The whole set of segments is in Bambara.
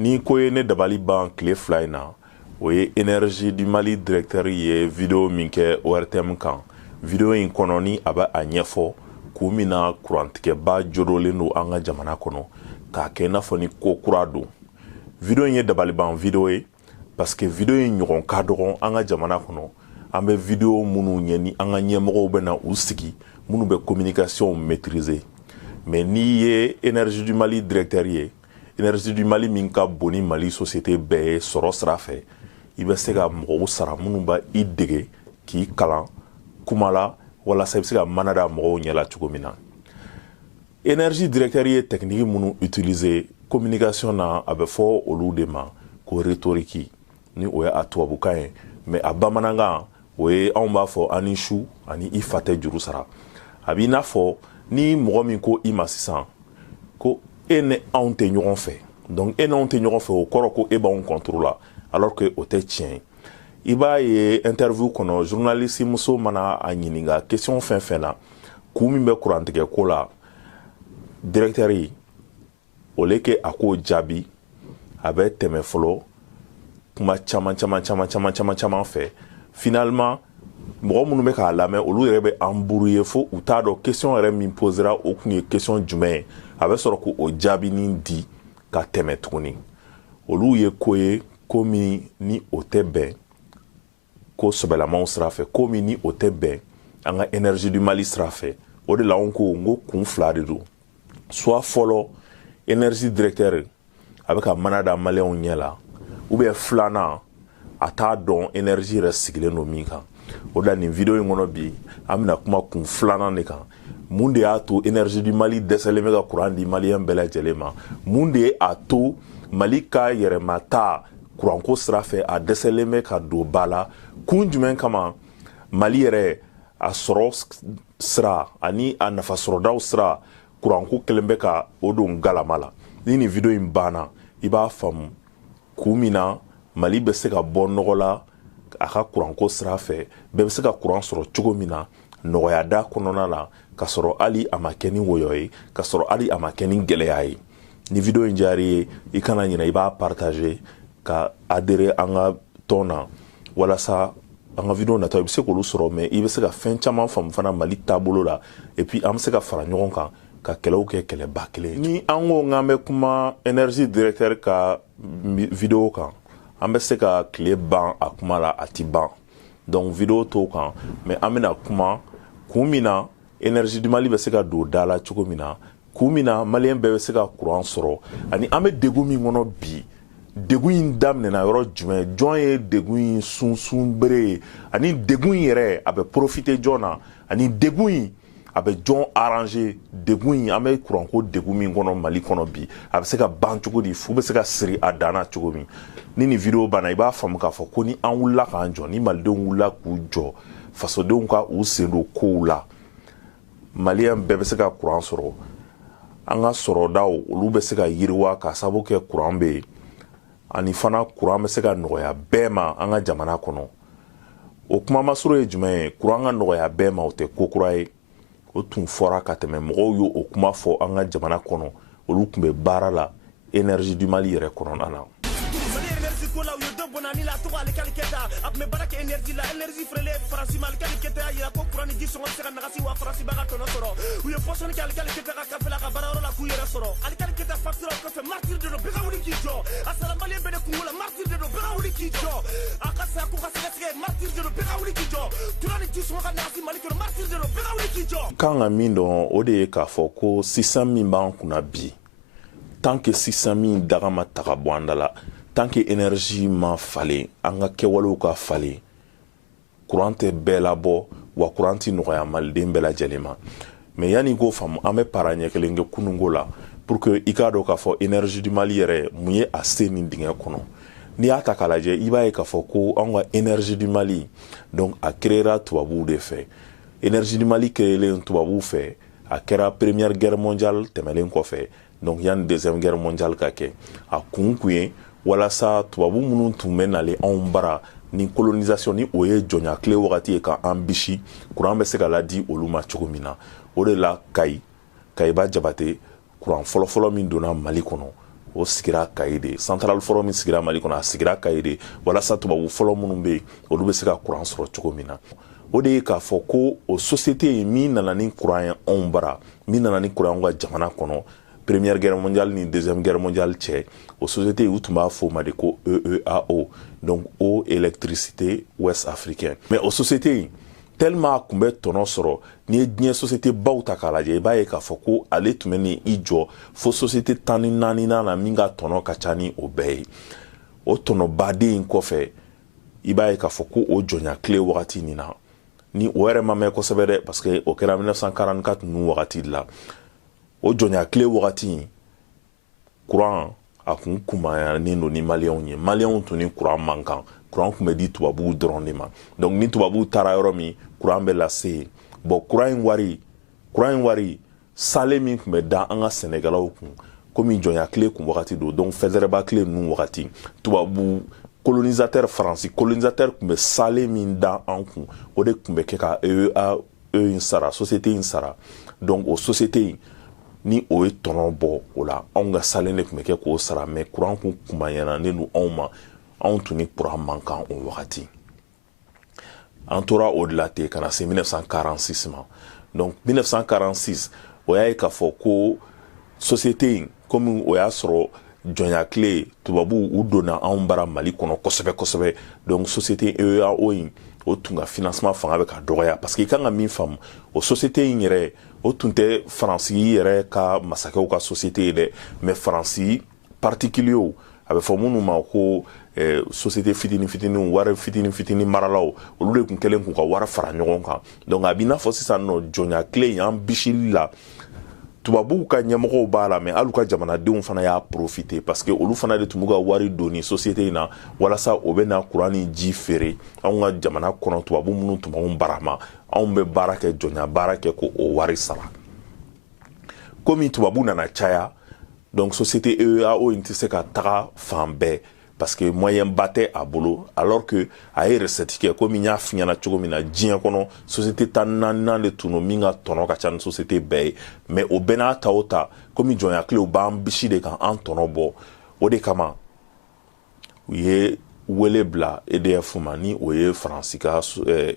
ni ko ye ne dabali ban tile fila in na o ye énergie du Mali directeur ye vidéo min kɛ ORTM kan vidéo in kɔnɔ ni a bɛ a ɲɛfɔ kun min na kurantigɛba jodolen don an ka jamana kɔnɔ k'a kɛ i n'a fɔ ni ko kura don vidéo in ye dabali ban vidéo ye parce que vidéo in ɲɔgɔn ka dɔgɔn an ka jamana kɔnɔ an bɛ vidéo minnu ɲɛ ni an ka ɲɛmɔgɔw bɛ na u sigi minnu bɛ communication maîtriser mais n'i ye énergie du Mali directeur ye énergie du Mali min ka bon ni Mali société bɛɛ ye sɔrɔ sira fɛ i bɛ se ka mɔgɔw sara minnu b'a i dege k'i kalan kuma la walasa i bɛ se ka mana da mɔgɔw ɲɛ la cogo min na énergie directeur ye technique minnu utiliser communication na a bɛ fɔ olu de ma ko rhétorique ni o ye a tubabukan ye mais a bamanankan o ye anw b'a fɔ ani su ani i fa tɛ juru sara a b'i n'a fɔ ni mɔgɔ min ko i ma sisan ko e ni anw tɛ ɲɔgɔn fɛ donc e n'anw tɛ ɲɔgɔn fɛ o kɔrɔ ko e b'anw contre la alors que o tɛ tiɲɛ i b'a ye interview kɔnɔ journaliste muso mana a ɲininka question fɛn fɛn na kun min bɛ kurantigɛ ko la directeur yi au lieu que a k'o jaabi a bɛ tɛmɛ fɔlɔ kuma caman fɛ finalement mɔgɔ minnu bɛ k'a lamɛn olu yɛrɛ bɛ embrouiller fo u t'a dɔn question yɛrɛ min posera o kun ye question jumɛn ye a bɛ sɔrɔ k'o jaabinin di ka tɛmɛ tuguni olu ye ko ye ko min ni o tɛ bɛn ko sɛbɛlamaw sira fɛ ko min ni o tɛ bɛn an ka énergie du Mali sira fɛ o de la n ko n ko kun fila de don soit fɔlɔ énergie directeur a bɛ ka mana da maliyɛnw ɲɛ la ou bien filanan a t'a dɔn énergie yɛrɛ sigilen don min kan o de la nin vidéo in kɔnɔ bi an bɛna kuma kun filanan de kan mun de y'a to énergie du Mali dɛsɛlen bɛ ka courant di maliyɛn bɛɛ lajɛlen ma mun de ye a to Mali ka yɛrɛma ta kuranko sira fɛ a dɛsɛlen bɛ ka don ba la kun jumɛn kama Mali yɛrɛ a sɔrɔ sira ani a nafasɔrɔdaw sira kuranko kɛlen bɛ ka o don galama la ni nin vidéo in banna i b'a faamu kun min na Mali bɛ se ka bɔ nɔgɔ la a ka kuranko sira fɛ bɛɛ bɛ se ka kuran sɔrɔ cogo min na nɔgɔya da kɔnɔna la ka sɔrɔ hali a ma kɛ ni wɔyɔ ye ka sɔrɔ hali a ma kɛ ni gɛlɛya ye ni vidéo in diyara i ye i kana ɲinɛ i b'a partager ka adhérer an ka tɔn na walasa an ka vidéo nataw i bɛ se k'olu sɔrɔ mais i bɛ se ka fɛn caman faamu fana Mali taabolo la et puis an bɛ se ka fara ɲɔgɔn kan ka kɛlɛw kɛ kɛlɛba kelen ye ni an ko k'an bɛ kuma énergie directeur ka vidéo kan an bɛ se ka tile ban a kuma la a ti ban donc vidéo t'o kan mais an bɛna kuma kun min na énergie du Mali bɛ se ka don da la cogo min na kun min na maliyɛn bɛɛ bɛ se ka courant sɔrɔ ani an bɛ degun min kɔnɔ bi degun in daminɛna yɔrɔ jumɛn jɔn ye degun in sunsun bere ye ani degun in yɛrɛ a bɛ profiter jɔn na ani degun in a bɛ jɔn arranger degun in an bɛ kuranko degun min kɔnɔ Mali kɔnɔ bi a bɛ se ka ban cogo di fu bɛ se ka siri a dan na cogo min ni nin vidéo banna i b'a faamu k'a fɔ ko ni an wulila k'an jɔ ni malidenw wulila k'u jɔ fasodenw ka u sen don kow la maliyɛn bɛɛ bɛ se ka kuran sɔrɔ an ka sɔrɔdaw olu bɛ se ka yiriwa ka sababu kɛ kuran bɛ yen ani fana kuran bɛ se ka nɔgɔya bɛɛ ma an ka jamana kɔnɔ o kuma masuru ye jumɛn ye kuran ka nɔgɔya bɛɛ ma o tɛ ko kura ye o tun fɔra ka tɛmɛ mɔgɔw ye o kuma fɔ an ka jamana kɔnɔ olu tun bɛ baara la énergie du Mali yɛrɛ kɔnɔna na kola u ye dɔ bɔnna ni la tɔgɔ ale kali kɛta a tun bɛ baara kɛ énergie la énergie feerelen faransi ma ale kali kɛta y'a yira ko kuran ni ji sɔngɔ tɛ se ka nagasi wa faransi b'a ka tɔnɔ sɔrɔ u ye pɔsɔni kɛ ale kali kɛta ka kafe la ka baarayɔrɔ la k'u yɛrɛ sɔrɔ ale kali kɛta facture kɔfɛ martyr de don bɛɛ ka wuli k'i jɔ a sara maliyɛn bɛɛ de kungo la martyr de don bɛɛ ka wuli k'i jɔ a ka sa ko ka sɛgɛsɛgɛ martyr de don bɛɛ ka wuli k'i jɔ kuran ni ji sɔngɔ ka nagasi mali kɔnɔ martyr de don bɛɛ ka wuli k'i jɔ kan ka min dɔn o de ye k'a fɔ ko système min b'an kunna bi tant que système min daga ma taga bɔ an da la tant que énergie ma falen an ka kɛwalew ka falen courant tɛ bɛɛ labɔ wa courant tɛ nɔgɔya maliden bɛɛ lajɛlen ma mais yanni i k'o faamu an bɛ para ɲɛ kelen kɛ kununko la pour que i k'a dɔn k'a fɔ énergie du Mali yɛrɛ mun ye a se nin dingɛ kɔnɔ n'i y'a ta k'a lajɛ i b'a ye k'a fɔ ko an ka énergie du Mali donc a créera tubabuw de fɛ énergie du Mali créelen tubabuw fɛ a kɛra première guerre mondiale tɛmɛlen kɔfɛ donc yanni deuxième guerre mondiale ka kɛ a kun ye walasa tubabu minnu tun bɛ nale anw bara ni colonisation ni o ye jɔnya tile wagati ye k'an bisi kuran bɛ se ka ladi olu ma cogo min na o de la Kayiba Jabate kuran fɔlɔfɔlɔ min donna Mali kɔnɔ o sigira Kayi de central fɔlɔ min sigira Mali kɔnɔ a sigira Kayi de walasa tubabu fɔlɔ minnu bɛ yen olu bɛ se ka courant sɔrɔ cogo min na o de ye k'a fɔ ko o société in min nana ni courant ye anw bara min nana ni courant anw ka jamana kɔnɔ première guerre mondiale ni deuxième guerre mondiale cɛ o société u tun b'a fɔ o ma de ko EEAO donc Eau Électricité Ouest Africaine mais o société in tellement a tun bɛ tɔnɔ sɔrɔ n'i ye diɲɛ société baw ta k'a lajɛ i b'a ye k'a fɔ ko ale tun bɛ ni i jɔ fo société 14nan na min ka tɔnɔ ka ca ni o bɛɛ ye o tɔnɔ baden in kɔfɛ i b'a ye k'a fɔ ko o jɔnya tile wagati nin na ni o yɛrɛ ma mɛn kosɛbɛ dɛ parce que o kɛra 1944 ninnu wagati de la o jɔnya tile wagati courant a kun kumayanen don ni maliyɛnw ye maliyɛnw tun ni courant man kan courant tun bɛ di tubabuw dɔrɔn de ma donc ni tubabuw taara yɔrɔ min courant bɛ lase yen bon courant in wari sale min tun bɛ da an ka sɛnɛkɛlaw kun komi jɔnya tile kun wagati don donc fɛzɛrɛba tile ninnu wagati tubabu colonisateur faransi colonisateur tun bɛ sale min da an kun o de tun bɛ kɛ ka EEA in sara société in sara donc o société in ni o ye tɔnɔ bɔ o la anw ka sale de tun bɛ kɛ k'o sara mais courant kun kumayanen don anw ma anw tun ni courant man kan o wagati an tora o de la ten ka na se 1946 ma donc 1946 o y'a ye k'a fɔ ko société in komi o y'a sɔrɔ jɔnya tile tubabuw u donna anw bara Mali kɔnɔ kosɛbɛ kosɛbɛ donc société EEAO in o tun ka financement fanga bɛ ka dɔgɔya parce que i kan ka min faamu o société in yɛrɛ o tun tɛ faransi yɛrɛ ka masakɛw ka société ye dɛ mais faransi particuliers a bɛ fɔ minnu ma ko société fitinin fitinin wari fitinin fitinin maralaw olu de tun kɛlen k'u ka wari fara ɲɔgɔn kan donc a b'i n'a fɔ sisan nɔ jɔnya tile in an bisili la tubabuw ka ɲɛmɔgɔw b'a la mais hali ka jamanadenw fana y'a profiter parce que olu fana de tun b'u ka wari don ni société in na walasa o bɛ na courant ni ji feere anw ka jamana kɔnɔ tubabu minnu tun b'anw barama anw bɛ baara kɛ jɔnya baara kɛ ko o wari sara komi tubabu nana caya donc société EEAO in tɛ se ka taga fan bɛɛ parce que moyen ba tɛ a bolo alors que a ye recette kɛ komi n y'a f'i ɲɛna cogo min na diɲɛ kɔnɔ société 14nan de tun don min ka tɔnɔ ka ca ni société bɛɛ ye mais o bɛɛ n'a ta o ta komi jɔnya tilew b'an bisi de kan an tɔnɔ bɔ o de kama u ye wele bila EDF ma ni o ye faransi ka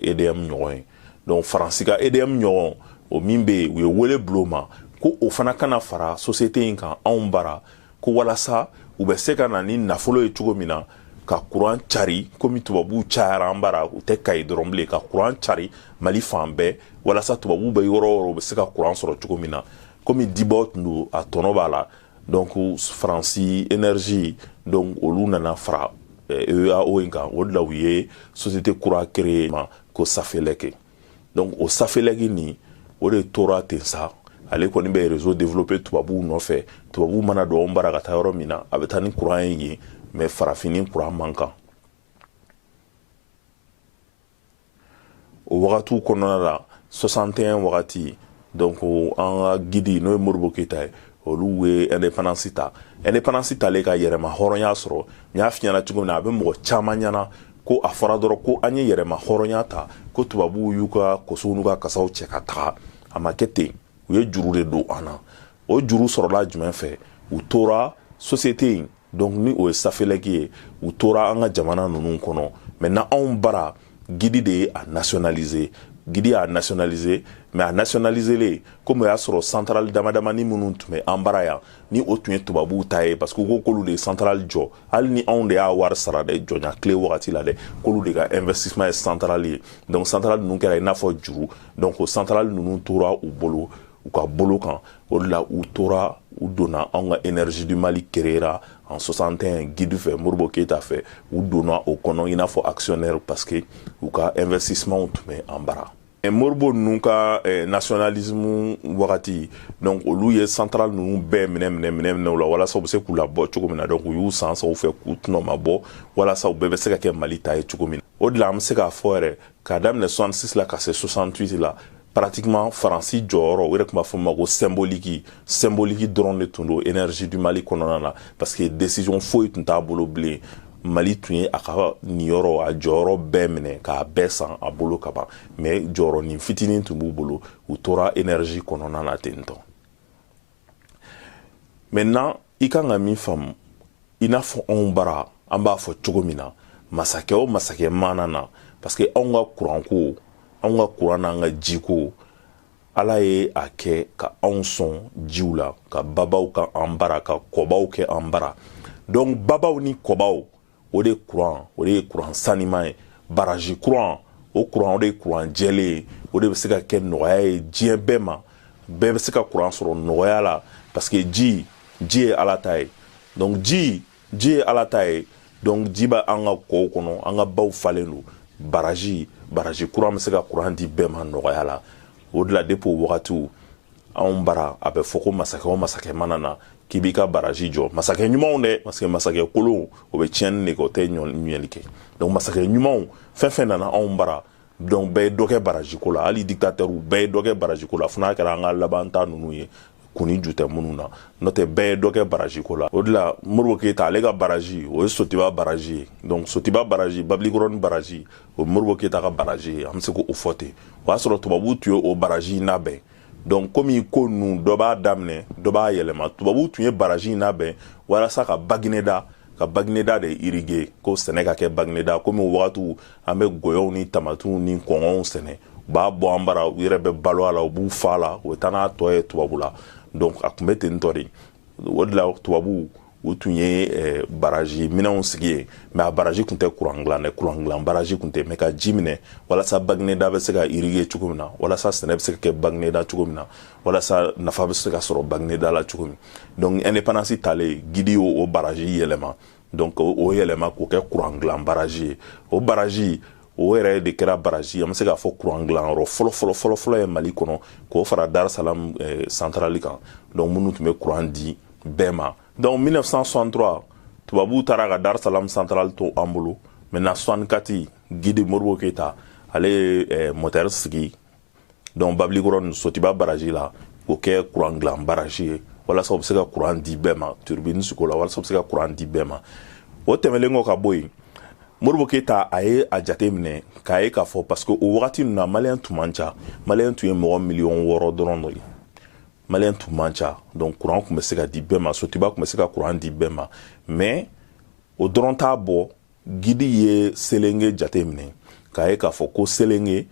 EDM ɲɔgɔn ye donc faransi ka EDM ɲɔgɔn o min bɛ yen u ye wele bila o ma ko o fana kana fara société in kan anw bara ko walasa u bɛ se ka na ni nafolo ye cogo min na ka courant cari komi tubabuw cayara an bara u tɛ Kayi dɔrɔn bilen ka courant cari Mali fan bɛɛ walasa tubabuw bɛ yɔrɔ o yɔrɔ u bɛ se ka courant sɔrɔ cogo min na komi dibɔ tun don a tɔnɔ b'a la donc faransi énergie donc olu nana fara EEAO in kan o de la u ye société kura créé ma ko Safelec donc o Safelec nin o de tora ten sa ale kɔni bɛ réseau développé tubabuw nɔfɛ tubabuw mana don anw bara ka taa yɔrɔ min na a bɛ taa ni courant ye yen mais farafini courant man kan o wagatiw kɔnɔna la 61 wagati donc an ka guide n'o ye Modibo Keyita ye olu ye indépendance ta indépendance talen ka yɛrɛma hɔrɔnya sɔrɔ n y'a f'i ɲɛna cogo min na a bɛ mɔgɔ caman ɲɛna ko a fɔra dɔrɔn ko an ye yɛrɛma hɔrɔnya ta ko tubabuw y'u ka kosow n'u ka kasaw cɛ ka taga a ma kɛ ten u ye juru de don an na o juru sɔrɔla jumɛn fɛ u tora société in donc ni o ye Safelec ye u tora an ka jamana ninnu kɔnɔ maintenant anw bara Gidi de ye a nationaliser Gidi y'a nationaliser mais a nationaliser comme o y'a sɔrɔ centrale damadamani minnu tun bɛ an bara yan ni o tun ye tubabuw ta ye parce que u ko k'olu de ye centrale jɔ hali ni anw de y'a wari sara dɛ jɔnya tile wagati la dɛ k'olu de ka investissement ye centrale ye donc centrale ninnu kɛra i n'a fɔ juru donc o centrale ninnu tora u bolo u ka bolo kan o de la u tora u donna anw ka énergie du Mali créera en 61 Guide fɛ Modibo Keyita fɛ u donna o kɔnɔ i n'a fɔ actionnaire parce que u ka investissement tun bɛ an bara Modibo ninnu ka nationalisme wagati donc olu ye centrale ninnu bɛɛ minɛ o la walasa u bɛ se k'u labɔ cogo min na donc u y'u san sa u fɛ k'u tɔnɔ ma bɔ walasa u bɛɛ bɛ se ka kɛ Mali ta ye cogo min na o de la an bɛ se k'a fɔ yɛrɛ k'a daminɛ 66 la ka se 68 la pratiquement faransi jɔyɔrɔ o yɛrɛ tun b'a fɔ ma ko symbolique dɔrɔn de tun don énergie du Mali kɔnɔna na parce que décision foyi tun t'a bolo bilen Mali tun ye a ka niyɔrɔ a jɔyɔrɔ bɛɛ minɛ k'a bɛɛ san a bolo ka ban mais jɔyɔrɔnin fitinin tun b'u bolo u tora énergie kɔnɔna na ten tɔ maintenant i kan ka min faamu i n'a fɔ anw bara an b'a fɔ cogo min na masakɛ o masakɛ mana na parce que anw ka kuranko anw ka kuran n'an ka jiko ala ye a kɛ ka anw sɔn jiw la ka babaw ka an bara ka kɔbaw kɛ an bara donc babaw ni kɔbaw o de ye kuran sanima ye baraji kuran o kuran o de ye kuran jɛlen ye o de bɛ se ka kɛ nɔgɔya ye diɲɛ bɛɛ ma bɛɛ bɛ se ka kuran sɔrɔ nɔgɔya la parce que ji ye ala ta ye donc ji ye ala ta ye donc ji bɛ an ka kɔw kɔnɔ an ka baw falen don baraji kuran bɛ se ka kuran di bɛɛ ma nɔgɔya la o de la depuis o wagatiw anw bara a bɛ fɔ ko masakɛ o masakɛ mana na k'i b'i ka baraji jɔ masakɛ ɲumanw dɛ parce que masakɛ kolon o bɛ tiɲɛni de kɛ o tɛ ɲɛli kɛ donc masakɛ ɲumanw fɛn fɛn nana anw bara donc bɛɛ ye dɔ kɛ baraji ko la hali dictateur bɛɛ ye dɔ kɛ baraji ko la fo n'a kɛra an ka laban ta ninnu ye kuni ju tɛ minnu na n'o tɛ bɛɛ ye dɔ kɛ baraji ko la o de la Modibo Keyita ale ka baraji o ye Sotiba baraji ye donc Sotiba baraji Babilikɔrɔni baraji o ye Modibo Keyita ka baraji ye an bɛ se k'o fɔ ten o y'a sɔrɔ tubabuw tun ye o baraji in labɛn donc komi ko ninnu dɔ b'a daminɛ dɔ b'a yɛlɛma tubabuw tun ye baraji in labɛn walasa ka Bagineda de irriguer ko sɛnɛ ka kɛ Bagineda komi o wagatiw an bɛ gɔyɔw ni tamatiw ni kɔngɔw sɛnɛ u b'a bɔ an bara u yɛrɛ bɛ balo a la u b'u fa la u bɛ taa n'a tɔ ye tubabu la donc a tun bɛ ten tɔ de o de la tubabuw u tun ye baraji minɛnw sigi ye mais a baraji tun tɛ kuran dilan dɛ kuran dilan baraji tun tɛ mais ka ji minɛ walasa Bagineda bɛ se ka irriguer cogo min na walasa sɛnɛ bɛ se ka kɛ Bagineda cogo min na walasa nafa bɛ se ka sɔrɔ Bagineda la cogo min donc indépendance talen Gidi y'o baraji yɛlɛma donc o yɛlɛma k'o kɛ kuran dilan baraji ye o baraji o yɛrɛ de kɛra baraji an bɛ se k'a fɔ kuran dilanyɔrɔ fɔlɔ ye Mali kɔnɔ k'o fara Dar es Salaam centrale kan donc minnu tun bɛ kuran di bɛɛ ma donc 1963 tubabuw taara ka Dar es Salaam centrale to an bolo maintenant 64 Gidi Modibo Keyita ale ye moteur sigi donc Babilikɔrɔni Sotiba baraji la k'o kɛ kuran dilan baraji ye walasa o bɛ se ka kuran di bɛɛ ma turbine sigi o la walasa o bɛ se ka kuran di bɛɛ ma o tɛmɛlen kɔ ka bɔ yen Modibo Keyita a ye a jate minɛ k'a ye k'a fɔ parce que o wagati ninnu na maliyɛn tun man ca maliyɛn tun ye mɔgɔ miliyɔn 6 dɔrɔn de ye maliyɛn tun man ca donc kuran tun bɛ se ka di bɛɛ ma Sotiba tun bɛ se ka kuran di bɛɛ ma mais o dɔrɔn t'a bɔ Gidi ye Selenge jate minɛ k'a ye k'a fɔ ko Selenge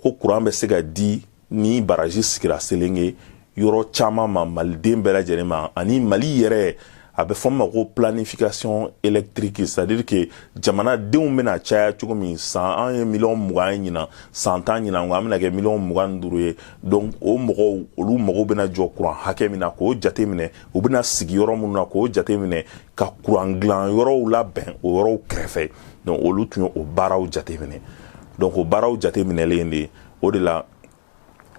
ko kuran bɛ se ka di ni baraji sigira Selenge yɔrɔ caman ma maliden bɛɛ lajɛlen ma ani Mali yɛrɛ a bɛ fɔ ma ko planification électrique c'est-à-dire que jamanadenw bɛna caya cogo min san an ye miliyɔn 20 ɲina san 10 ɲina an bɛna kɛ miliyɔn 25 ye donc o mɔgɔw olu mago bɛna jɔ kuran hakɛ min na k'o jate minɛ u bɛna sigi yɔrɔ minnu na k'o jate minɛ ka kuran dilan yɔrɔw labɛn o yɔrɔw kɛrɛfɛ donc olu tun ye o baaraw jate minɛ donc o baaraw jate minɛlen de o de la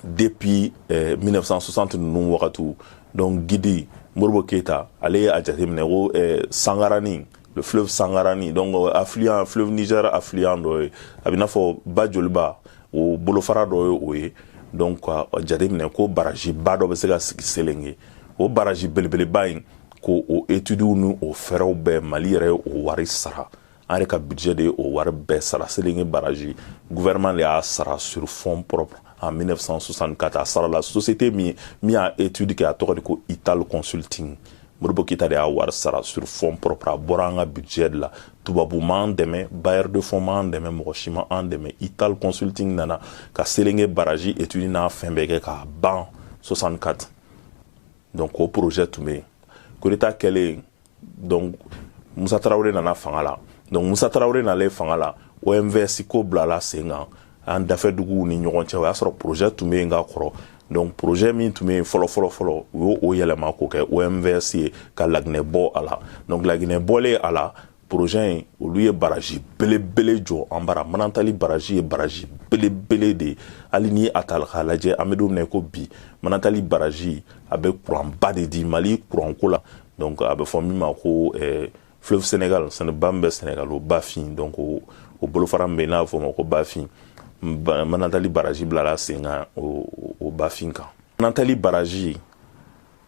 depuis 1960 ninnu wagatiw donc Gidi Modibo Keyita ale a jate minɛ ko Sangarani le fleuve Sangarani donc affluent fleuve Niger affluent dɔ ye a bɛ n'a fɔ ba joliba o bolofara dɔ ye o ye donc a jate minɛ ko baraji ba dɔ bɛ se ka sigi Selenge o baraji belebeleba in ko o études ni o fɛɛrɛw bɛɛ Mali yɛrɛ ye o wari sara an yɛrɛ ka budget de ye o wari bɛɛ sara Selenge baraji gouvernement de y'a sara sur fonds propres en 1964 a sara la société min y'a étude kɛ a tɔgɔ de ko Ital Consulting Modibo Keyita de y'a wari sara sur fonds propres a bɔra an ka budget de la tubabu m'an dɛmɛ bailleur de fonds m'an dɛmɛ mɔgɔ si ma an dɛmɛ Ital Consulting nana ka Selenge baraji étude n'a fɛn bɛɛ kɛ k'a ban 64 donc o projet tun bɛ yen coup d'état kɛlen donc Musa Tarawele nana fanga la donc Musa Tarawele nalen fanga la OMVS ko bilala sen kan an dafɛduguw ni ɲɔgɔn cɛ o y'a sɔrɔ projet tun bɛ yen ka kɔrɔ donc projet min tun bɛ yen fɔlɔ u y'o yɛlɛma k'o kɛ OMVS ye ka Laginɛ bɔ a la donc Laginɛ bɔlen a la projet in olu ye baraji belebele jɔ an bara Manantali baraji ye baraji belebele de hali ni a ta k'a lajɛ an bɛ don min na ko bi Manantali baraji a bɛ kuranba de di Mali kuranko la donc a bɛ fɔ min ma ko fleuve Sénégal sɛnɛba min bɛ Sénégal o Bafin donc o bolofara min bɛ yen n'a bɛ fɔ o ma ko Bafin Manantali baraji bilala sen kan o Bafin kan Manantali baraji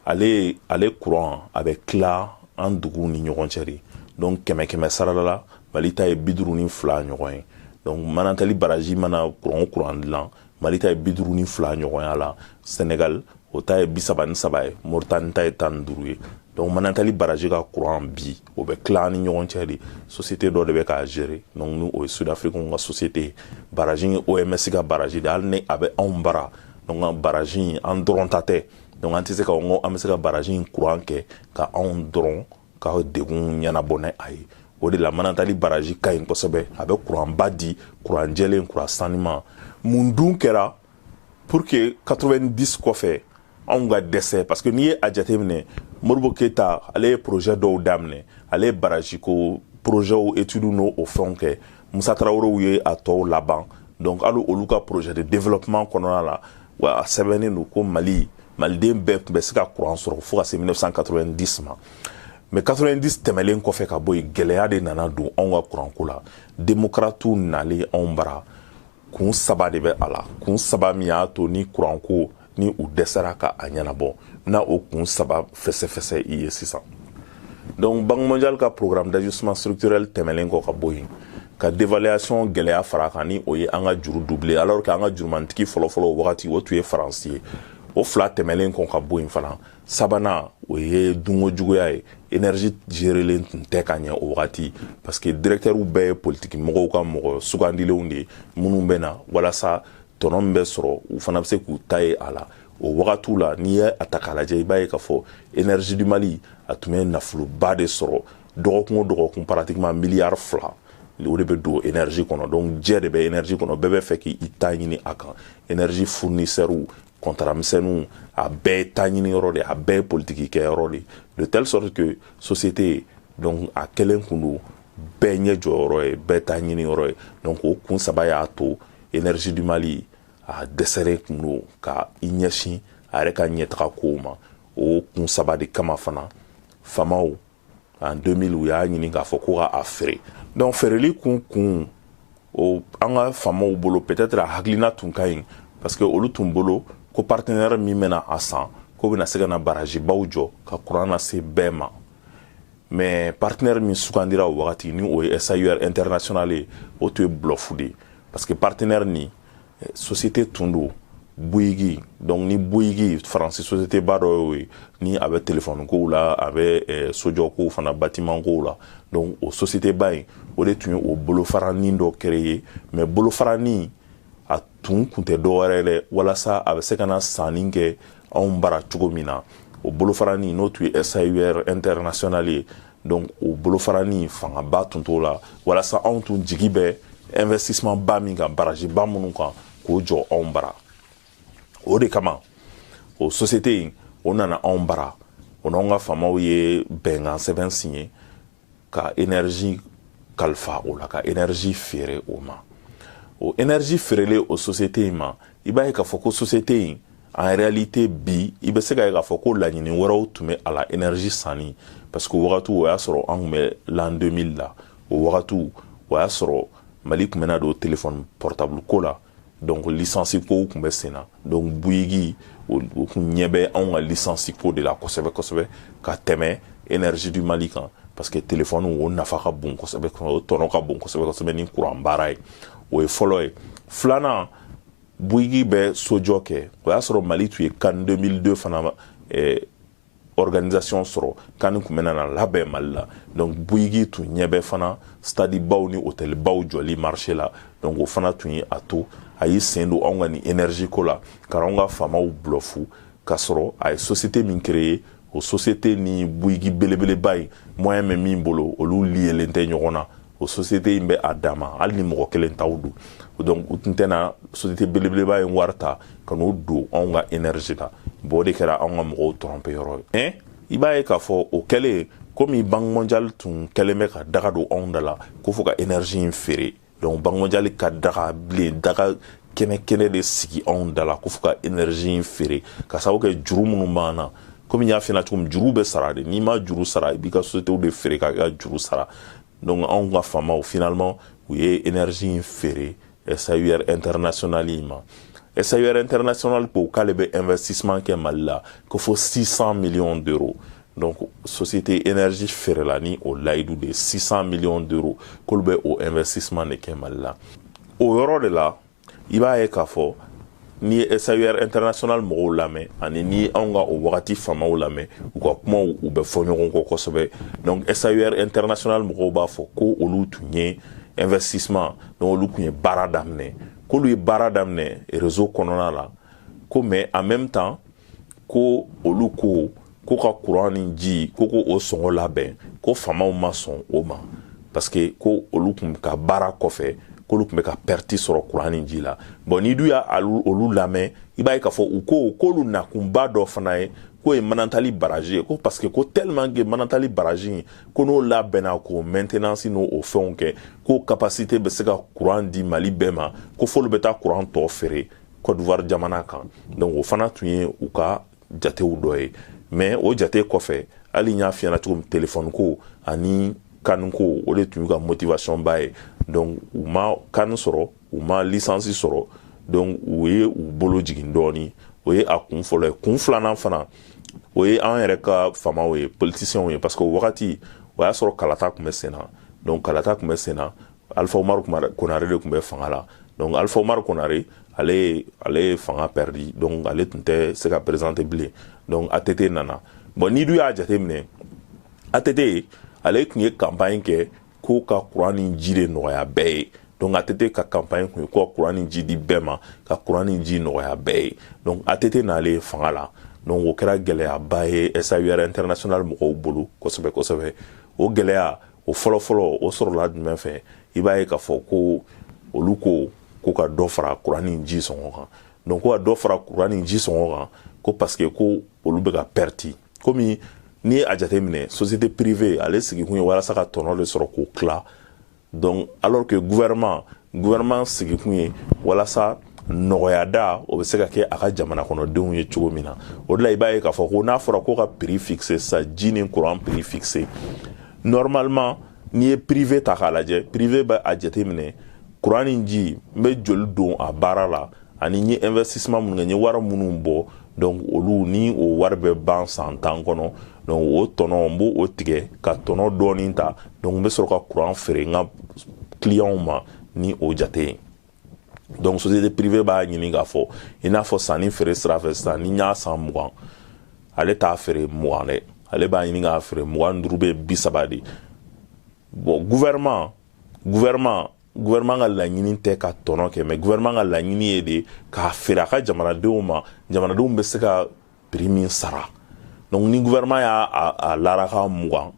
ale courant a bɛ tila an duguw ni ɲɔgɔn cɛ de donc 100 sarala la Mali ta ye 52 ɲɔgɔn ye donc Manantali baraji mana courant dilan Mali ta ye 52 ɲɔgɔnya la Sénégal o ta ye 33 ye Mauritanie ta ye 15 ye donc manantali baraji ka courant bi o bɛ tila ni ɲɔgɔn cɛ de société dɔ de bɛ k'a gérer donc ni o ye Sud Africain ka société baraji OMS ka baraji de hali ni a bɛ anw bara donc baraji an dɔrɔn ta tɛ donc an tɛ se ka n ko an bɛ se ka baraji courant kɛ ka anw dɔrɔn ka degun ɲɛnabɔ ni a ye o de la manantali baraji ka ɲi kosɛbɛ a bɛ courant ba di courant jɛlen courant sanuman mun dun kɛra pour que 90 kɔfɛ anw ka dɛsɛ parce que n'i ye a jateminɛ Modibo Keita ale ye projet dɔw daminɛ ale ye baraji ko projet études n'o fɛnw kɛ Musa Traoré ye a tɔw laban donc hali olu ka projet de développement kɔnɔna la wa a sɛbɛnnen don ko maliden bɛɛ tun bɛ se ka courant sɔrɔ fo ka se 1990 ma mais 90 tɛmɛlen kɔfɛ ka bɔ yen gɛlɛya de nana don anw ka courant ko la démocrates nalen anw bara kun saba de bɛ a la kun saba min y'a to ni courant ko ni u dɛsɛra ka a ɲɛnabɔ na o kun saba fɛsɛfɛsɛ i ye sisan donc Banque mondiale ka programme d'ajustement structurel tɛmɛlen kɔ ka bɔ yen ka dévaluation gɛlɛya fara kan ni o ye an ka juru doubler alors que an ka jurumantigi fɔlɔfɔlɔ o wagati o tun ye faransi ye o fila tɛmɛlen kɔ ka bɔ yen fana sabanan o ye dunko juguya ye énergie gérelen tun tɛ ka ɲɛ o wagati parce que directeurs bɛɛ ye politique mɔgɔw ka mɔgɔ sugandilenw de minnu bɛ na walasa tɔnɔ min bɛ sɔrɔ u fana bɛ se k'u ta ye a la o wagatiw la n'i ye a ta k'a lajɛ i b'a ye k'a fɔ énergie du Mali a tun bɛ nafoloba de sɔrɔ dɔgɔkun o dɔgɔkun pratiquement miliyari 2 o de bɛ don énergie kɔnɔ donc jɛ de bɛ énergie kɔnɔ bɛɛ bɛ fɛ k'i ta ɲini a kan énergie fournisseurs contrat misɛnninw a bɛɛ ye ta ɲini yɔrɔ de a bɛɛ ye politique kɛ yɔrɔ de telle sorte que société donc a kɛlen kun don bɛɛ ɲɛ jɔyɔrɔ ye bɛɛ ta ɲini yɔrɔ ye donc o kun saba y'a to énergie du Mali a dɛsɛrɛ kun don ka i ɲɛsin a yɛrɛ ka ɲɛtaga kow ma o kun saba de kama fana famaw en 2000 u y'a ɲini k'a fɔ ko ka a feere donc feereli kun o an ka famaw bolo peut-être a hakilina tun ka ɲi parce que olu tun bolo ko partenaire min bɛna a san ko bɛna se ka na baraji baw jɔ ka courant lase bɛɛ ma mais partenaire min sugandira o wagati ni o ye SAUR international ye o tun ye bluff de parce que partenaire ni société tun don Bouygues donc ni Bouygues faransi société ba dɔ y'o ye ni a bɛ téléphone kow la a bɛ sojɔ kow fana bâtiment kow la donc o société ba in o de tun ye o bolofaranin dɔ créé mais bolofaranin a tun tɛ dɔwɛrɛ dɛ walasa a bɛ se ka na sanni kɛ anw bara cogo min na o bolofaranin n'o tun ye SAUR international ye donc o bolofaranin fangaba tun t'o la walasa anw tun jigi bɛ investissement ba min kan baraji ba minnu kan k'o jɔ anw bara o de kama o société in o nana anw bara o n'anw ka famaw ye bɛnkan sɛbɛn signé ka énergie kalifa o la ka énergie feere o ma o énergie feerelen o société in ma i b'a ye k'a fɔ ko société in en réalité bi i bɛ se ka ye k'a fɔ ko laɲini wɛrɛw tun bɛ a la énergie sanni parce que o wagatiw o y'a sɔrɔ an tun bɛ l'an 2000 la o wagatiw o y'a sɔrɔ Mali tun bɛna don téléphone portable ko la donc licence kow tun bɛ sen na donc Bouygues o tun ɲɛ bɛ anw ka licence ko de la kosɛbɛ kosɛbɛ ka tɛmɛ énergie du Mali kan parce que téléphone o nafa ka bon kosɛbɛ o tɔnɔ ka bon kosɛbɛ kosɛbɛ ni courant baara ye o ye fɔlɔ ye filanan Bouygues bɛ sojɔ kɛ o y'a sɔrɔ Mali tun ye CAN 2002 fana organisation sɔrɔ CAN tun bɛna na labɛn Mali la donc Bouygues tun ɲɛ bɛ fana stade baw ni hôtel baw jɔli marché la donc o fana tun ye a to a y'i sen don anw ka ni énergie ko la ka anw ka famaw blufu ka sɔrɔ a ye société min créé o société ni Bouygues belebeleba in moyen bɛ min bolo olu liyelen tɛ ɲɔgɔn na o société in bɛ a dama hali ni mɔgɔ kelen t'aw don donc u tun tɛna société belebeleba in wari ta ka n'o don anw ka énergie la bon o de kɛra anw ka mɔgɔw tromper yɔrɔ ye mais i b'a ye k'a fɔ o kɛlen komi Banque mondiale tun kɛlen bɛ ka daga don anw da la ko fo ka énergie in feere donc Banque mondiale ka daga bilen daga kɛnɛ de sigi anw da la ko fo ka énergie in feere ka sababu kɛ juru minnu b'an na komi n y'a f'i ɲɛna cogo min juru bɛ sara de n'i ma juru sara i b'i ka société de feere k'a ka juru sara donc anw ka famaw finalement u ye énergie in feere SAUR international ma SAUR international ko k'ale bɛ investissement kɛ Mali la ko fo 600 millions d'euros donc société énergie feerela ni o layidu de 600 millions d'euros k'olu bɛ o investissement de kɛ Mali la o yɔrɔ de la i b'a ye k'a fɔ ni ye SAUR international mɔgɔw lamɛn ani ni anw ka o wagati faamaw lamɛn u ka kumaw u bɛ fɔ ɲɔgɔn kɔ kosɛbɛ donc SAUR international mɔgɔw b'a fɔ ko olu tun ye investissement donc olu tun ye baara daminɛ k'olu ye baara daminɛ réseau kɔnɔna la ko mais en même temps ko olu ko ka courant ni ji ko o sɔngɔ labɛn ko faamaw ma sɔn o ma parce que ko olu tun ka baara kɔfɛ k'olu tun bɛ ka perte sɔrɔ courant ni ji la bon ni du y'a olu lamɛn i b'a ye k'a fɔ u ko k'olu nakunba dɔ fana ye k'o ye Manantali baraji ye ko parce que ko tellement que Manantali baraji ko n'o labɛnna k'o maintenance n'o fɛnw kɛ k'o capacité bɛ se ka courant di Mali bɛɛ ma ko f'olu bɛ taa courant tɔ feere Côte d'Ivoire jamana kan donc o fana tun ye u ka jatew dɔ ye mais o jate kɔfɛ hali n y'a f'i ɲɛna cogo min téléphone ko ani kan ko o de tun y'u ka motivation ba ye donc u ma kan sɔrɔ u ma licence sɔrɔ donc u ye u bolo jigin dɔɔni o ye a kun fɔlɔ ye kun filanan fana o ye an yɛrɛ ka faamaw ye politiciens ye parce que o wagati o y'a sɔrɔ kalata tun bɛ sen na donc kalata tun bɛ sen na Alpha Umaru Konare de tun bɛ fanga la donc Alpha Umaru Konare ale ye fanga perdi donc ale tun tɛ se ka présenter bilen donc ATT nana bon ni du y'a jateminɛ ATT ale tun ye campagne kɛ ko ka courant ni ji de nɔgɔya bɛɛ ye donc ATT ka campagne kun ye ko ka courant ni ji di bɛɛ ma ka courant ni ji nɔgɔya bɛɛ ye donc ATT n'ale fanga la donc o kɛra gɛlɛyaba ye SAUR international mɔgɔw bolo kosɛbɛ kosɛbɛ o gɛlɛya o fɔlɔfɔlɔ o sɔrɔla jumɛn fɛ i b'a ye k'a fɔ ko olu ko ka dɔ fara courant ni ji sɔngɔ kan donc ko ka dɔ fara courant ni ji sɔngɔ kan ko parce que ko olu bɛ ka perte komi ni a jateminɛ société privée ale sigikun ye walasa ka tɔnɔ de sɔrɔ k'o tila donc alors que gouvernement sigikun ye walasa nɔgɔya da o bɛ se ka kɛ a ka jamana kɔnɔdenw ye cogo min na o de la i b'a ye k'a fɔ ko n'a fɔra ko ka prix fixé sa ji ni courant prix fixé normalement n'i ye privé ta k'a lajɛ privé bɛ a jateminɛ courant ni ji n bɛ joli don a baara la ani n ye investissement minnu kɛ n ye wari minnu bɔ donc olu ni o wari bɛ ban san 10 kɔnɔ donc o tɔnɔ n b'o tigɛ ka tɔnɔ dɔɔni ta donc n bɛ sɔrɔ ka courant feere n ka clients ma ni o jate ye donc société privée b'a ɲini k'a fɔ i n'a fɔ sanni feere sira fɛ sisan ni n y'a san 20 ale t'a feere 20 dɛ ale b'a ɲini k'a feere 25 bɛ 30 de bon gouvernement ka laɲini tɛ ka tɔnɔ kɛ mais gouvernement ka laɲini ye de k'a feere a ka jamanadenw ma jamanadenw bɛ se ka prix min sara donc ni gouvernement y'a laraka 20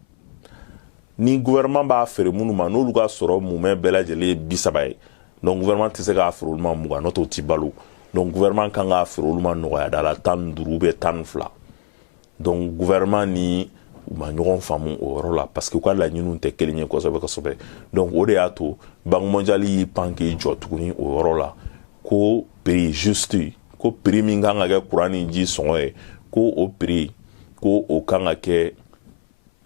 ni gouvernement b'a feere minnu ma n'olu ka sɔrɔ mumɛ bɛɛ lajɛlen ye 30 ye donc gouvernement tɛ se k'a feere olu ma 20 n'o tɛ o ti balo donc gouvernement kan k'a feere olu ma nɔgɔya da la 15 ou 12 donc gouvernement ni u ma ɲɔgɔn faamu o yɔrɔ la parce que u ka laɲiniw tɛ kelen ye kosɛbɛ kosɛbɛ donc o de y'a to banque mondiale y'i pan k'i jɔ tuguni o yɔrɔ la ko prix juste ko prix min kan ka kɛ courant ni ji sɔngɔ ye ko o prix ko o kan ka kɛ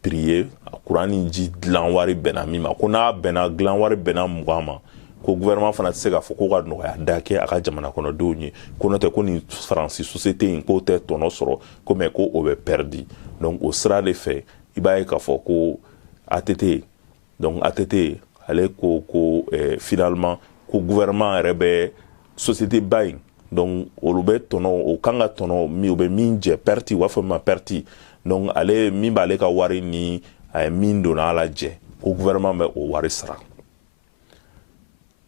prix ye courant ni ji dilan wari bɛnna min ma ko n'a bɛnna dilan wari bɛnna 20 ma ko gouvernement fana tɛ se k'a fɔ ko ka nɔgɔya da kɛ a ka jamana kɔnɔdenw ye ko n'o tɛ ko ni faransi société in k'o tɛ tɔnɔ sɔrɔ ko mais ko o bɛ perdi donc o sira de fɛ i b'a ye k'a fɔ ko ATT donc ATT ale ko finalement ko gouvernement yɛrɛ bɛ société ba in donc olu bɛ tɔnɔ o kan ka tɔnɔ min o bɛ min jɛ perti u b'a fɔ min ma perti donc ale min b'ale ka wari ni a ye min donna a la jɛ ko gouvernement bɛ o wari sara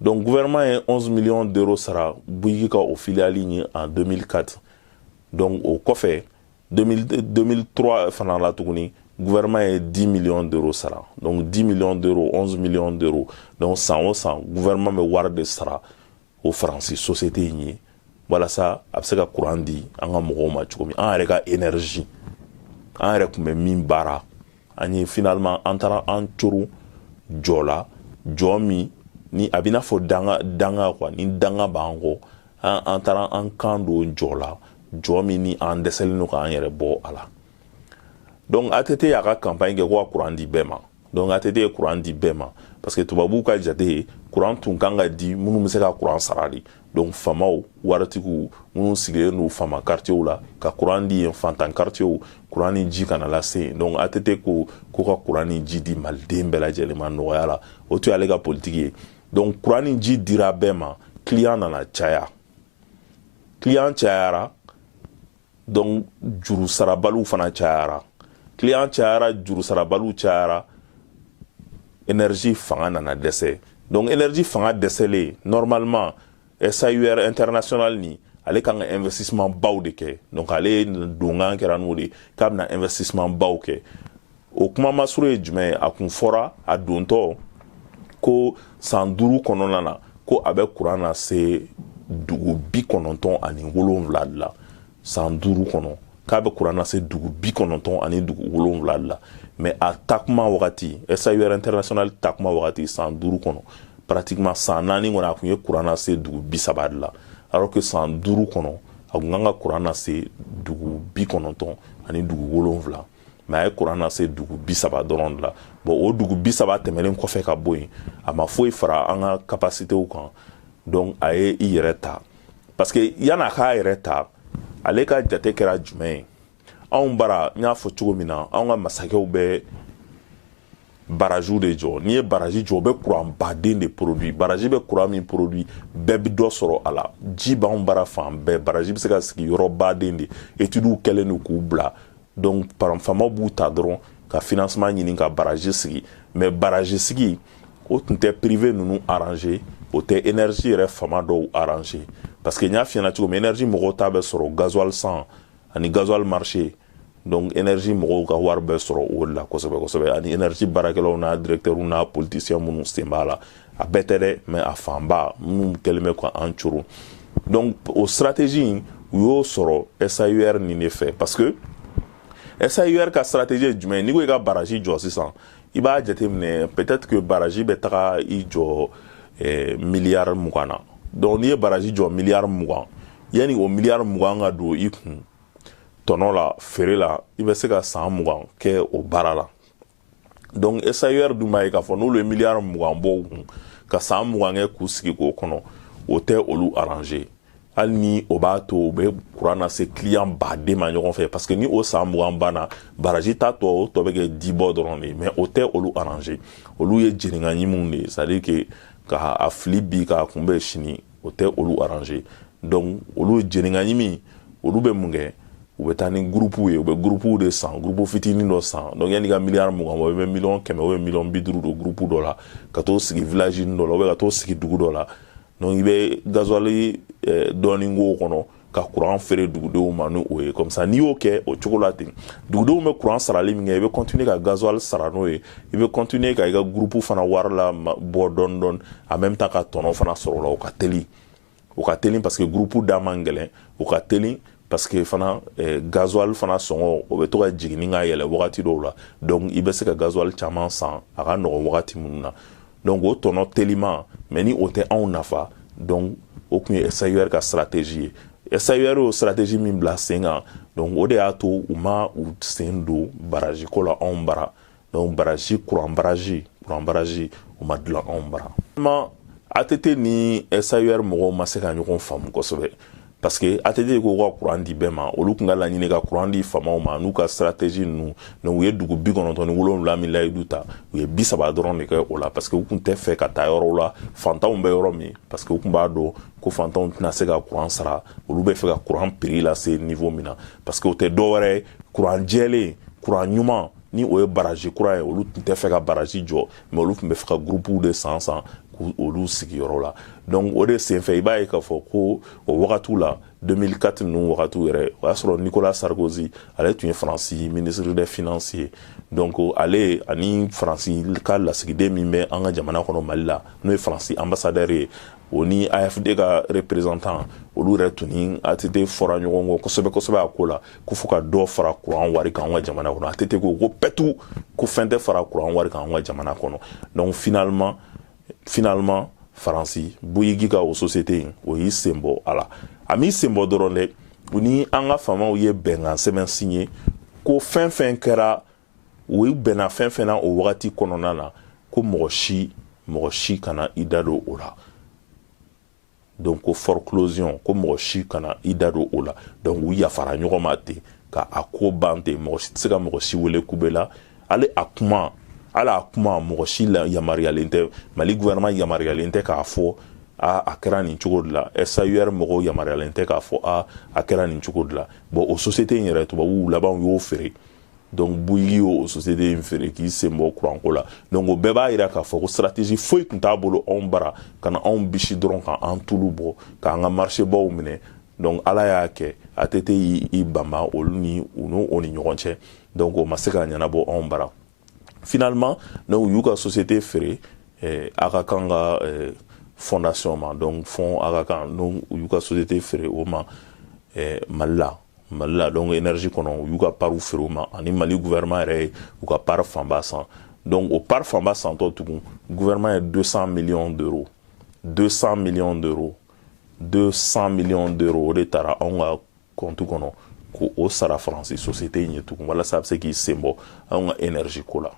donc gouvernement ye 11 millions d'euros sara Bouygues ka o filiale ye en 2004 donc o kɔfɛ 2003 fana la tuguni gouvernement ye 10 millions d'euros sara donc 10 millions d'euros 11 millions d'euros donc san o san gouvernement bɛ wari de sara o faransi société ye walasa a bɛ se ka courant di an ka mɔgɔw ma cogo min an yɛrɛ ka énergie an yɛrɛ tun bɛ min baara an ye finalement an taara an coron jɔ la jɔ min ni a bɛ n'a fɔ danga quoi ni danga b'an kɔ an taara an kan don jɔ la jɔ min ni an dɛsɛlen don k'an yɛrɛ bɔ a la donc ATT y'a ka campagne kɛ ko ka courant di bɛɛ ma donc ATT ye courant di bɛɛ ma parce que tubabuw ka jate ye courant tun kan ka di minnu bɛ se ka courant sara de donc faamaw waritigiw minnu sigilen don faama quartier la ka courant di yen fantan quartier courant ni ji kana lase yen donc ATT ko ka courant ni ji di maliden bɛɛ lajɛlen ma nɔgɔya la o tun y'ale ka politique ye donc courant ni ji dira bɛɛ ma client nana caya client cayara donc juru sarabalu fana cayara client cayara juru sarabalu cayara énergie fanga nana dɛsɛ donc énergie fanga dɛsɛlen normalement SAUR international ni ale kan ka investissement baw de kɛ donc ale donkan kɛra n'o de k'a bɛna investissement baw kɛ o kuma masuru ye jumɛn a kun fɔra a dontɔ ko san 5 kɔnɔna na ko a bɛ courant na se dugu 97 de la san 5 kɔnɔ k'a bɛ courant na se dugu 97 de la mais a takuma wagati SAUR international takuma wagati san 5 kɔnɔ pratiquement san 4 kɔnɔ a kun ye courant na se dugu 30 de la alors que san 5 kɔnɔ a kun kan ka courant na se dugu 97 mais a ye courant na se dugu 30 dɔrɔn de la bon o dugu 30 tɛmɛlen kɔfɛ ka bɔ yen a ma foyi fara an ka capacitéw kan donc a ye i yɛrɛ ta parce que yan'a k'a yɛrɛ ta ale ka jate kɛra jumɛn ye anw bara n y'a fɔ cogo min na anw ka masakɛw bɛ barajiw de jɔ n'i ye baraji jɔ o bɛ courant baden de produit baraji bɛ courant min produit bɛɛ bɛ dɔ sɔrɔ a la ji b'anw bara fan bɛɛ baraji bɛ se ka sigi yɔrɔ baden de études kɛlen don k'u bila donc faamaw b'u ta dɔrɔn ka financement ɲini ka baraji sigi mais baraji sigi o tun tɛ privé ninnu arrangé o tɛ énergie yɛrɛ faama dɔw arrangé parce que n y'a f'i ɲɛna cogo min énergie mɔgɔw ta bɛ sɔrɔ gasoil san ani gasoil marché donc énergie mɔgɔw ka wari bɛ sɔrɔ o de la kosɛbɛ kosɛbɛ ani énergie baarakɛlaw n'a directeurs n'a politiciens minnu sen b'a la a bɛɛ tɛ dɛ mais a fanba minnu kɛlen bɛ k'an coro donc o stratégie in u y'o sɔrɔ SAUR nin de fɛ parce que SAUR ka stratégie ye jumɛn n'i ko i ka baraji jɔ sisan i b'a jateminɛ peut-être que baraji bɛ taga i jɔ miliyari 20 na donc n'i ye baraji jɔ miliyari 20 yanni o miliyari 20 ka don i kun tɔnɔ la feere la i bɛ se ka san 20 kɛ o baara la donc SAUR dun b'a ye k'a fɔ n'olu ye miliyari 20 bɔ u kun ka san 20 kɛ k'u sigi k'o kɔnɔ o tɛ olu arranger hali ni o b'a to u bɛ courant na se client baden ma ɲɔgɔn fɛ parce que ni o san 20 banna baraji ta tɔ o tɔ bɛ kɛ dibɔ dɔrɔn de mais o tɛ olu arranger olu ye jɛnɛka ɲiminw de ye c'est à dire que ka a fili bi k'a kunbɛn sini o tɛ olu arranger donc olu ye jɛnɛka ɲimi olu bɛ mun kɛ u bɛ taa ni groupe ye u bɛ groupe de san groupe fitinin dɔ san donc yanni ka miliyari 20 bɔ i bɛ miliyɔn 100 ou bien miliyɔn 50 don groupe dɔ la ka t'o sigi village dɔ la ou bien ka t'o sigi dugu dɔ la donc i bɛ gasoil dɔɔni k'o kɔnɔ ka courant feere dugudenw ma ni o ye comme ça n'i y'o kɛ o cogo la ten dugudenw bɛ courant sarali min kɛ i bɛ continuer ka gasoil sara n'o ye i bɛ continuer ka i ka groupe fana wari la bɔ dɔɔni dɔɔni en même temps ka tɔnɔ fana sɔrɔ o la o ka teli parce que groupe da man gɛlɛn o ka teli parce que fana gasoil fana sɔngɔ o bɛ to ka jigin ka yɛlɛ wagati dɔw la donc i bɛ se ka gasoil caman san a ka nɔgɔ wagati minnu na donc o tɔnɔ telima mais ni o tɛ anw nafa donc o tun ye SAUR ka stratégie ye SAUR y'o stratégie min bila sen kan donc o de y'a to u ma u sen don baraji ko la anw bara donc baraji courant baraji o ma dilan anw bara ATT ni SAUR mɔgɔw ma se ka ɲɔgɔn faamu kosɛbɛ parce que ATT ko ka courant di bɛɛ ma olu tun ka laɲini ka courant di faamaw ma n'u ka stratégie ninnu donc u ye dugu 97 min layidu ta u ye 30 dɔrɔn de kɛ o la parce que u tun tɛ fɛ ka taa yɔrɔw la fantanw bɛ yɔrɔ min parce que u tun b'a dɔn ko fantanw tɛna se ka courant sara olu bɛ fɛ ka courant prix lase niveau min na parce que o tɛ dɔwɛrɛ ye courant jɛlen courant ɲuman ni o ye baraji kura ye olu tun tɛ fɛ ka baraji jɔ mais olu tun bɛ fɛ ka groupe de san olu sigiyɔrɔ la donc o de senfɛ i b'a ye k'a fɔ ko o wagatiw la 2004 ninnu wagatiw yɛrɛ o y'a sɔrɔ Nicolas Sarkozy ale tun ye Faransi ministre des finances ye donc ale ani Faransi ka lasigiden min bɛ an ka jamana kɔnɔ Mali la n'o ye Faransi ambassadeur ye o ni AFD ka représentant olu yɛrɛ tun ni ATT fɔra ɲɔgɔn kɔ kosɛbɛ kosɛbɛ a ko la ko fo ka dɔ fara courant wari kan an ka jamana kɔnɔ ATT ko pɛtu ko fɛn tɛ fara courant wari kan an ka jamana kɔnɔ donc finalement Faransi Bouygues ka o société in o y'i sen bɔ a la a m'i sen bɔ dɔrɔn dɛ u ni an ka faamaw ye bɛnkan sɛbɛn signé ko fɛn fɛn kɛra u bɛnna fɛn fɛn na o wagati kɔnɔna na ko mɔgɔ si kana i da don o la donc ko foreclosion ko mɔgɔ si kana i da don o la donc u yafara ɲɔgɔn ma ten ka a ko ban ten mɔgɔ si tɛ se ka mɔgɔ si wele kube la hali a kuma mɔgɔ si la yamaruyalen tɛ Mali gouvernement yamaruyalen tɛ k'a fɔ a kɛra nin cogo de la SAUR mɔgɔw yamaruyalen tɛ k'a fɔ a kɛra nin cogo de la bon o société in yɛrɛ tubabuw laban y'o feere donc Bouygues y'o société in feere k'i sen bɔ kuranko la donc o bɛɛ b'a yira k'a fɔ ko stratégie foyi tun t'a bolo anw bara ka na anw bisi dɔrɔn k'an tulu bɔ k'an ka marché baw minɛ donc ala y'a kɛ ATT y'i banba olu ni u ni ɲɔgɔn cɛ donc o ma se ka ɲɛnabɔ anw bara finalement donc u y'u ka société feere Aga Khan ka fondation ma donc fond Aga Khan donc u y'u ka société feere o ma Mali la donc énergie kɔnɔ u y'u ka part feere o ma ani Mali gouvernement yɛrɛ ye u ka part fanba san donc o part fanba santɔ tugun gouvernement ye 200 millions d'euros 200 millions d'euros 200 millions d'euros o de taara anw ka compte kɔnɔ k'o sara faransi société in ye tugun walasa a bɛ se k'i sen bɔ anw ka énergie ko la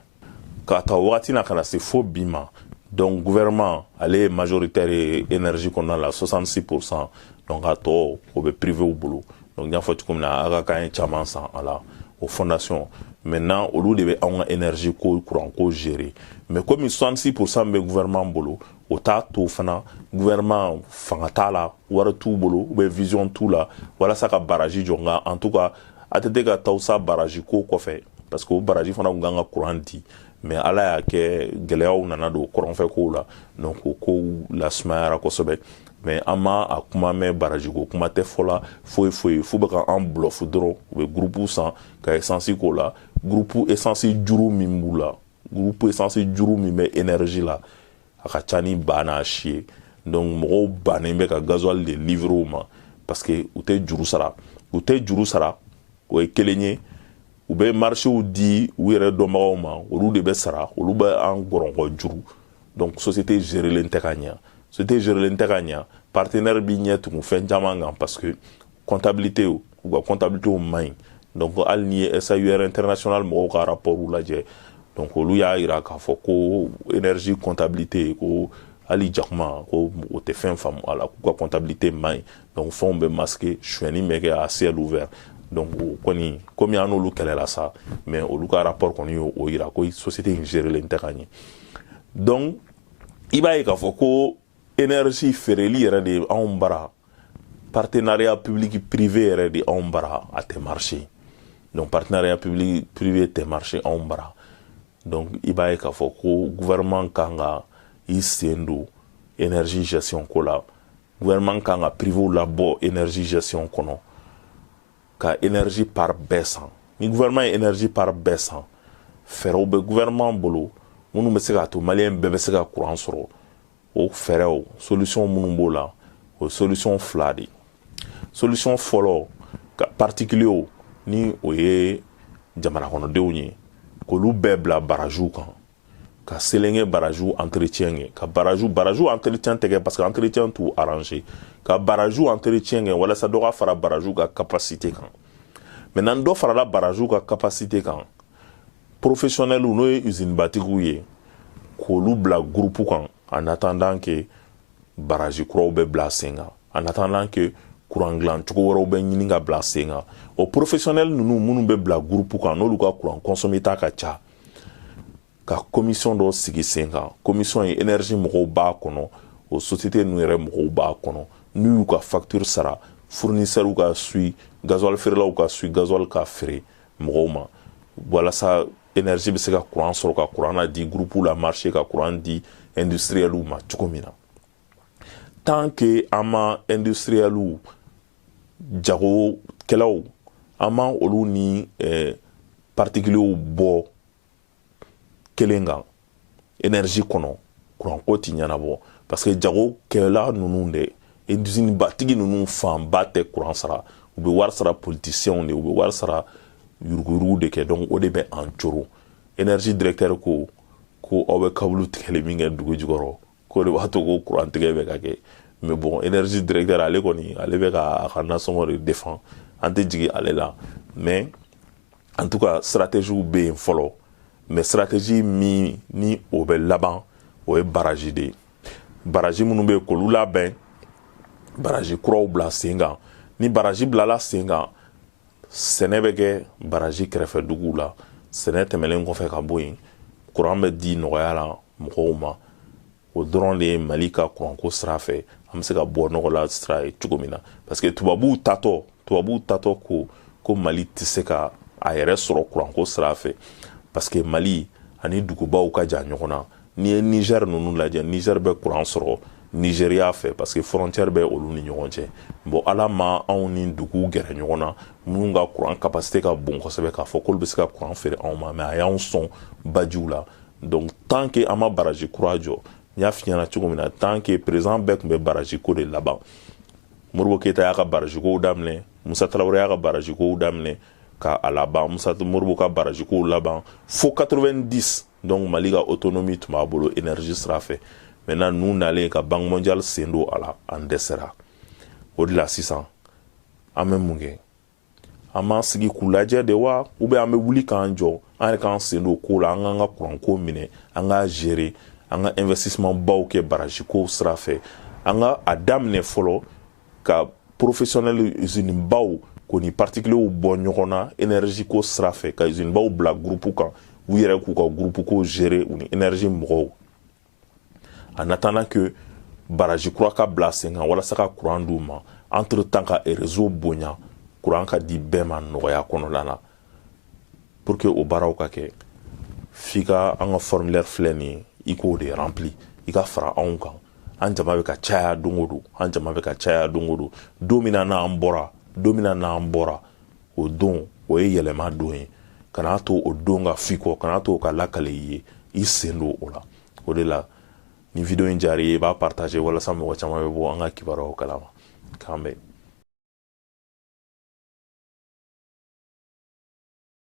k'a ta wagati na ka na se fo bi ma donc gouvernement ale ye majoritaire ye énergie kɔnɔna la 66% donc a tɔ o bɛ privé u bolo donc n y'a fɔ cogo min na Aga Khan ye caman san a la o fondation maintenant olu de bɛ anw ka énergie ko courant ko gérer mais comme 66% bɛ gouvernement bolo o t'a to fana gouvernement fanga t'a la wari t'u bolo ou bien vision t'u la walasa ka baraji jɔ nka en tout cas ATT ka taw sa baraji ko kɔfɛ parce que o baraji fana tun kan ka courant di mais ala y'a kɛ gɛlɛyaw nana don kɔrɔnfɛ kow la donc o kow lasumayara kosɛbɛ mais an ma a kuma mɛn baraji ko kuma tɛ fɔ la foyi foyi fo bɛ ka an bluff dɔrɔn u bɛ groupe san ka essence k'o la groupe essence juru min b'u la groupe essence juru min bɛ énergie la a ka ca ni ba n'a si ye donc mɔgɔw bannen bɛ ka gasoil de livrer u ma parce que u tɛ juru sara o ye kelen ye u bɛ marchéw di u yɛrɛ dɔnbagaw ma olu de bɛ sara olu bɛ an gɔrɔnkɔ juru donc société gérelen tɛ ka ɲa société gérelen tɛ ka ɲa partenaire bi ɲɛ tugun fɛn caman kan parce que comptabilité u ka comptabilité man ɲi donc hali ni ye SAUR international mɔgɔw ka rapport lajɛ donc olu y'a yira k'a fɔ ko énergie comptabilité ko hali jakuma ko o tɛ fɛn faamu a la k'u ka comptabilité man ɲi donc fɛnw bɛ masqué suɲɛni bɛ kɛ à ciel ouvert donc o kɔni komi an n'olu kɛlɛla sa mais olu ka rapport kɔni y'o yira ko société in gérelen tɛ ka ɲɛ donc i b'a ye k'a fɔ ko énergie feereli yɛrɛ de anw bara partenariat public privé yɛrɛ de anw bara a tɛ marché donc partenariat public privé tɛ marché anw bara donc i b'a ye k'a fɔ ko gouvernement kan ka i sen don énergie gestion ko la gouvernement kan ka privé labɔ énergie gestion kɔnɔ ka énergie part bɛɛ san ni gouvernement ye énergie part bɛɛ san fɛɛrɛw bɛ gouvernement bolo minnu bɛ se k'a to maliyɛn bɛɛ bɛ se ka courant sɔrɔ o fɛɛrɛw solution minnu b'o la o solution fila de solution fɔlɔ ka particulier ni o ye jamana kɔnɔdenw ye k'olu bɛɛ bila barajiw kan ka selenge barajiw entretien kɛ ka barajiw entretien tɛ kɛ parce que entretien t'u arranger ka barajiw entretien kɛ walasa dɔ ka fara barajiw ka capacité kan maintenant dɔ farala barajiw ka capacité kan professionnels n'o ye usine batigiw ye k'olu bila groupe kan en attendant que baraji kuraw bɛ bila sen kan en attendant que courant dilan cogo wɛrɛw bɛ ɲini ka bila sen kan o professionnel ninnu minnu bɛ bila groupe kan n'olu ka courant consommé ta ka ca ka commission dɔ sigi sen kan commission ye énergie mɔgɔw b'a kɔnɔ o société ninnu yɛrɛ mɔgɔw b'a kɔnɔ n'u y'u ka facture sara fournisseurs ka suit gasoil feerelaw ka suit gasoil ka feere mɔgɔw ma walasa énergie bɛ se ka courant sɔrɔ ka courant na di groupe la marché ka courant di industriel ma cogo min na tant que an ma industriel jagokɛlaw an ma olu ni particuliers bɔ kelen kan énergie kɔnɔ courant ko ti ɲɛnabɔ parce que jagokɛla ninnu de usine batigi ninnu fanba tɛ courant sara u bɛ wari sara politiciens de u bɛ wari sara yuruguyurugu de kɛ donc o de bɛ an coro énergie directeur ko aw bɛ kabulu tigɛli min kɛ dugu jukɔrɔ ko de b'a to ko courant tigɛ bɛ ka kɛ mais bon énergie directeur ale kɔni ale bɛ ka a ka nasɔngɔ de défend an tɛ jigin ale la mais en tout cas stratégie bɛ yen fɔlɔ mais stratégie min ni o bɛ laban o ye baraji de ye baraji minnu bɛ yen k'olu labɛn baraji kuraw bila sen kan ni baraji bilala sen kan sɛnɛ bɛ kɛ baraji kɛrɛfɛ duguw la sɛnɛ tɛmɛlen kɔfɛ ka bɔ yen courant bɛ di nɔgɔya la mɔgɔw ma o dɔrɔn de ye Mali ka courant ko sira fɛ an bɛ se ka bɔ nɔgɔ la sira ye cogo min na parce que tubabuw tatɔ ko Mali tɛ se ka a yɛrɛ sɔrɔ kuranko sira fɛ parce que Mali ani dugubaw ka jan ɲɔgɔn na n'i ye Niger ninnu lajɛ Niger bɛ kuran sɔrɔ Nigeria fɛ parce que frontière bɛ olu ni ɲɔgɔn cɛ bon ala ma anw ni duguw gɛrɛ ɲɔgɔn na minnu ka kuran capacité ka bon kosɛbɛ k'a fɔ k'olu bɛ se ka kuran feere anw ma mais a y'anw sɔn bajiw la donc tant que an ma baraji kura jɔ n y'a f'i ɲɛna cogo min na tant que président bɛɛ tun bɛ baraji ko de laban Modibo Keyita y'a ka baraji kow daminɛ Musa Tarawele y'a ka baraji kow daminɛ ka a laban Modibo ka baraji kow laban fo 90 donc Mali ka autonomie tun b'a bolo énergie sira fɛ maintenant n'u nalen ka Banque mondiale sen don a la an dɛsɛra o de la sisan an bɛ mun kɛ an b'an sigi k'u lajɛ de wa ou bien an bɛ wuli k'an jɔ an yɛrɛ k'an sen don ko la an k'an ka kuranko minɛ an k'a gérer an ka investissement baw kɛ baraji kow sira fɛ an ka a daminɛ fɔlɔ ka professionnel usine baw ko ni particuliers bɔ ɲɔgɔn na énergie ko sira fɛ ka usine baw bila groupe kan u yɛrɛ k'u ka groupe ko gérer u ni énergie mɔgɔw en attendant que baraji kura ka bila sen kan walasa ka courant d'u ma entre temps ka réseau bonya courant ka di bɛɛ ma nɔgɔya kɔnɔna na pour que o baaraw ka kɛ f'i ka an ka formulaire filɛ nin ye i k'o de rempli i ka fara anw kan an jama bɛ ka caya don o don an jama bɛ ka caya don o don don min na n'an bɔra o don o ye yɛlɛma don ye kana to o don ka f'i kɔ kana to o ka lakale i ye i sen don o la o de la ni video in diyara i ye i b'a partager walasa mɔgɔ caman bɛ bɔ an ka kibaruyaw kalama k'an bɛn